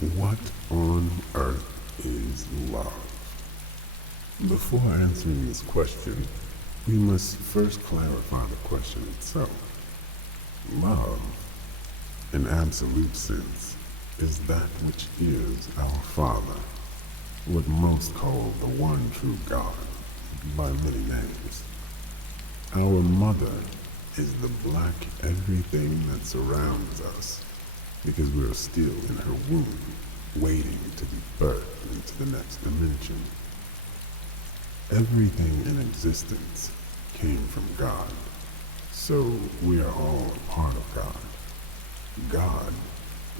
What on earth is love? Before answering this question, we must first clarify the question itself. Love, in absolute sense, is that which is our Father, what most call the one true God, by many names. Our mother is the black everything that surrounds us, because we are still in her womb, waiting to be birthed into the next dimension. Everything in existence came from God, so we are all a part of God. God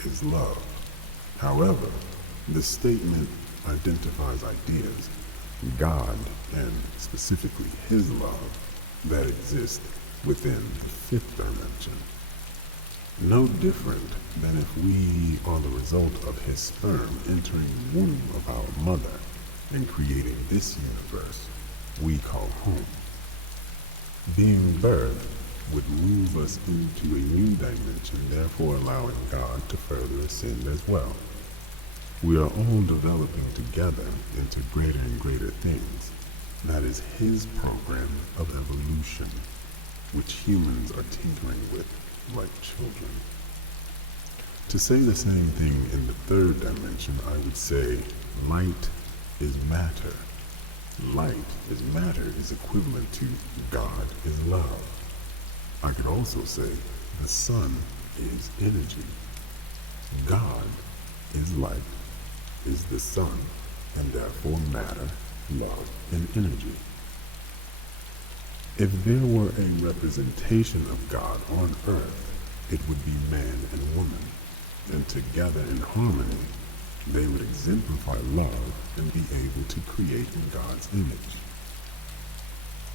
is love. However, the statement identifies ideas, God and specifically His love, that exist within the fifth dimension. No different than if we are the result of His sperm entering the womb of our mother and creating this universe we call home. Being birthed would move us into a new dimension, therefore allowing God to further ascend as well. We are all developing together into greater and greater things. That is His program of evolution, which humans are tinkering with like children. To say the same thing in the third dimension, I would say light is matter. Light is matter is equivalent to God is love. I could also say the sun is energy. God is light, is the sun, and therefore matter, love, and energy. If there were a representation of God on earth, it would be man and woman, and together in harmony, they would exemplify love and be able to create in God's image.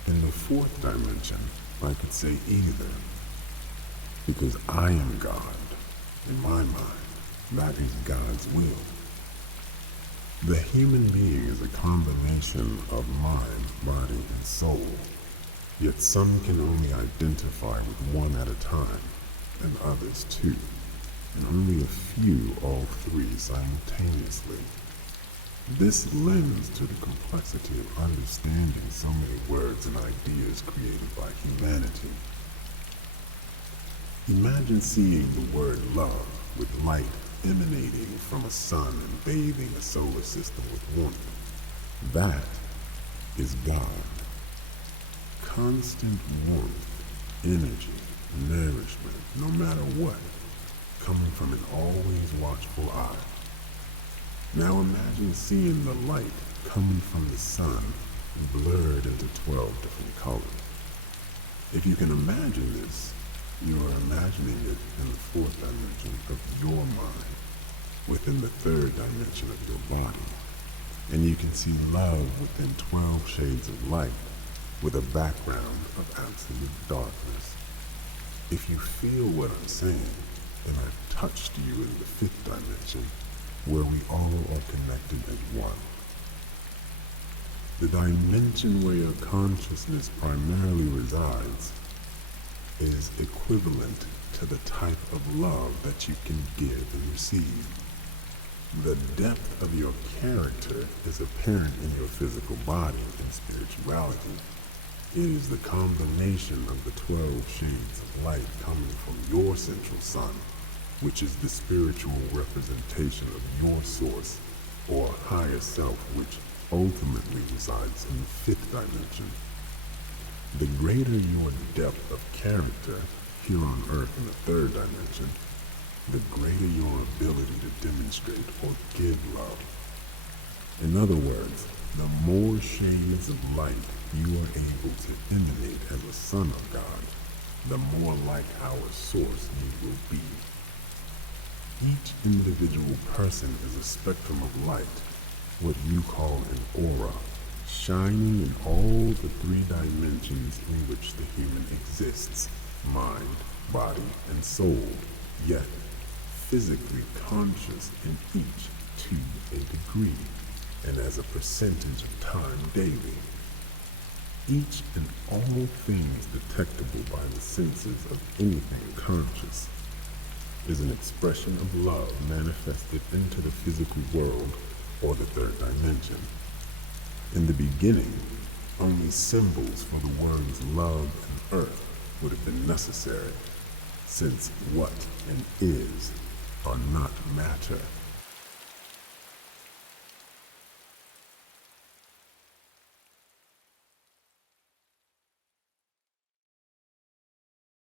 In the fourth dimension, I could say either, because I am God. In my mind, that is God's will. The human being is a combination of mind, body, and soul. Yet some can only identify with one at a time, and others two, and only a few all three simultaneously. This lends to the complexity of understanding so many words and ideas created by humanity. Imagine seeing the word love with light emanating from a sun and bathing a solar system with warmth. That is God. Constant warmth, energy, nourishment, no matter what, coming from an always watchful eye. Now imagine seeing the light coming from the sun blurred into 12 different colors. If you can imagine this, you are imagining it in the fourth dimension of your mind, within the third dimension of your body. And you can see love within 12 shades of light, with a background of absolute darkness. If you feel what I'm saying, then I've touched you in the fifth dimension, where we all are connected as one. The dimension where your consciousness primarily resides is equivalent to the type of love that you can give and receive. The depth of your character is apparent in your physical body and spirituality. It is the combination of the 12 shades of light coming from your central sun, which is the spiritual representation of your source or higher self, which ultimately resides in the fifth dimension. The greater your depth of character here on earth in the third dimension, the greater your ability to demonstrate or give love. In other words, the more shades of light you are able to emanate as a son of God, the more like our source you will be. Each individual person is a spectrum of light, what you call an aura, shining in all the three dimensions in which the human exists, mind, body, and soul, yet physically conscious in each to a degree, and as a percentage of time daily. Each and all things detectable by the senses of anything conscious. is an expression of love manifested into the physical world or the third dimension. In the beginning, only symbols for the words love and earth would have been necessary, since what and is are not matter